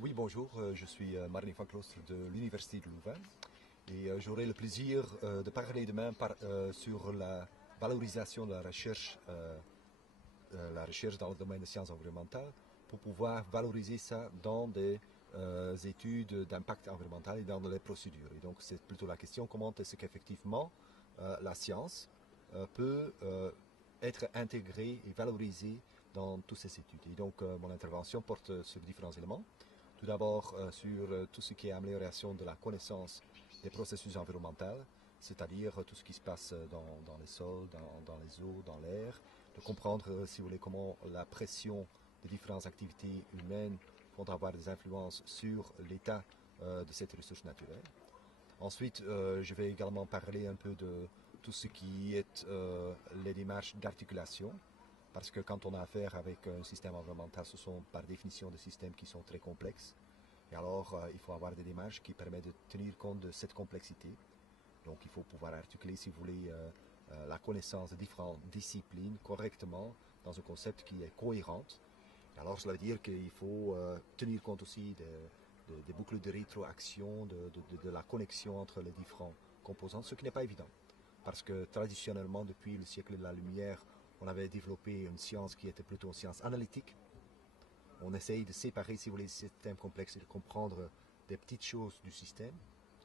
Oui, bonjour, je suis Martin van Klooster de l'Université de Louvain et j'aurai le plaisir de parler demain sur la valorisation de la recherche dans le domaine des sciences environnementales pour pouvoir valoriser ça dans des études d'impact environnemental et dans les procédures. Et donc c'est plutôt la question comment est-ce qu'effectivement la science peut être intégrée et valorisée dans toutes ces études. Et donc mon intervention porte sur différents éléments. Tout d'abord sur tout ce qui est amélioration de la connaissance des processus environnementaux, c'est-à-dire tout ce qui se passe dans les sols, dans les eaux, dans l'air, de comprendre, si vous voulez, comment la pression des différentes activités humaines vont avoir des influences sur l'état de cette ressource naturelle. Ensuite, je vais également parler un peu de tout ce qui est les démarches d'articulation, parce que quand on a affaire avec un système environnemental, ce sont par définition des systèmes qui sont très complexes. Et alors, il faut avoir des démarches qui permettent de tenir compte de cette complexité. Donc, il faut pouvoir articuler, si vous voulez, la connaissance de différentes disciplines correctement dans un concept qui est cohérent. Alors, cela veut dire qu'il faut tenir compte aussi des boucles de rétroaction, de la connexion entre les différents composants, ce qui n'est pas évident. Parce que traditionnellement, depuis le siècle de la lumière, on avait développé une science qui était plutôt une science analytique. On essaye de séparer, si vous voulez, les systèmes complexes et de comprendre des petites choses du système.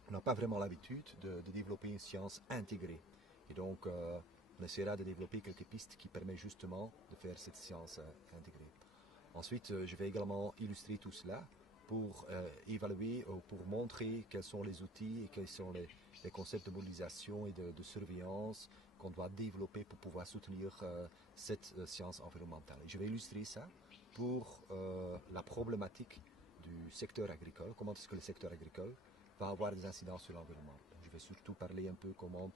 On n'a pas vraiment l'habitude de développer une science intégrée. Et donc, on essaiera de développer quelques pistes qui permettent justement de faire cette science intégrée. Ensuite, je vais également illustrer tout cela pour évaluer ou pour montrer quels sont les outils et quels sont les concepts de modélisation et de surveillance qu'on doit développer pour pouvoir soutenir cette science environnementale. Et je vais illustrer ça pour la problématique du secteur agricole, comment est-ce que le secteur agricole va avoir des incidences sur l'environnement. Je vais surtout parler un peu comment,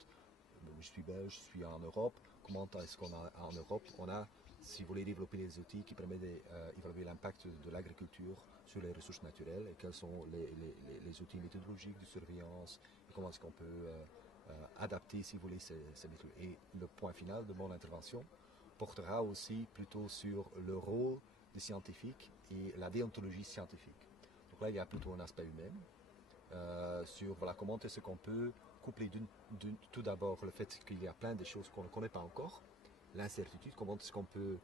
je suis belge, je suis en Europe, comment est-ce qu'on a en Europe, on a, si vous voulez, développer des outils qui permettent d'évaluer l'impact de l'agriculture sur les ressources naturelles et quels sont les outils méthodologiques de surveillance et comment est-ce qu'on peut adapter, si vous voulez, ces méthodes. Et le point final de mon intervention portera aussi plutôt sur le rôle des scientifiques et la déontologie scientifique. Donc là, il y a plutôt un aspect humain sur voilà, comment est-ce qu'on peut coupler tout d'abord le fait qu'il y a plein de choses qu'on ne connaît pas encore, l'incertitude, comment est-ce qu'on peut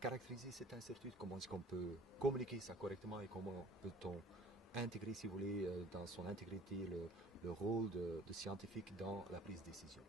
caractériser cette incertitude, comment est-ce qu'on peut communiquer ça correctement et comment peut-on intégrer, si vous voulez, dans son intégrité le rôle de scientifique dans la prise de décision.